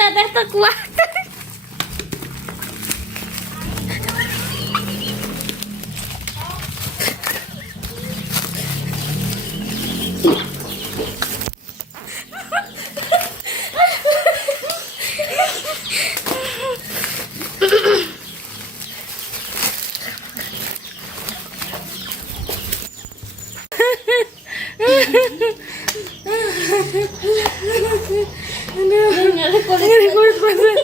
teteh tuh kuat. Ngeri kulit basah.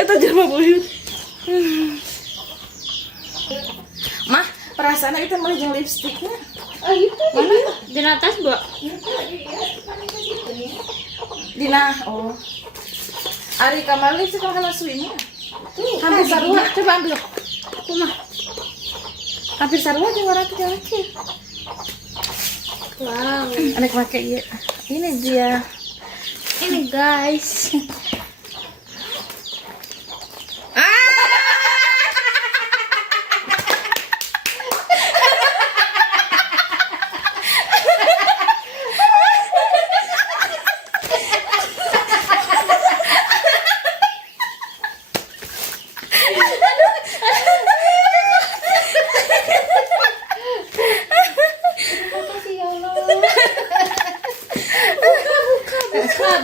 Itu jelema buyut. Mah, perasaan kita malah jeung lipstiknya. Oh itu Mana? di atas, Bu. Dina, oh. Ari kamar lipstik kalau swimnya. Hampir sarua, coba ambil. Kumaha? Hampir sarua jeung warna kecil. Wow. Anak pakai ya. Ini dia. Ini guys.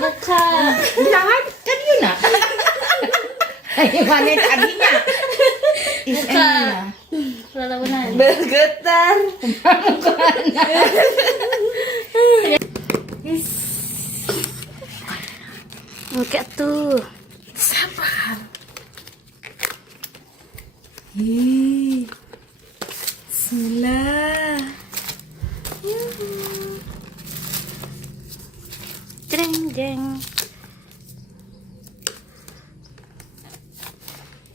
Buka. Jangan kan Yuna. Ayo mana tadinya? Buka. Lalawanan. Bergetar. Buka tuh. Sabar. Ih. Bismillah. Jeng jeng.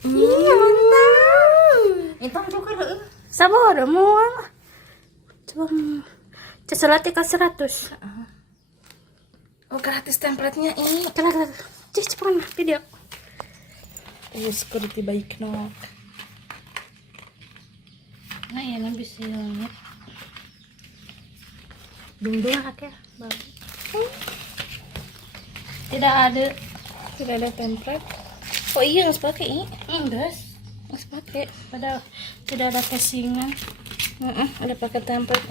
Iya mantap. Itu juga deh. Sabar mual. Coba ceselati ke 100. Oh gratis template-nya ini. Kala. Cepat video. Security baik no. Nah, ya bisa banget. Dulu akeh. Tidak ada. Tidak ada template. Oh iya nggak pakai ini. Enggak. Nggak pakai. Tidak ada casingan. Ada pakai template.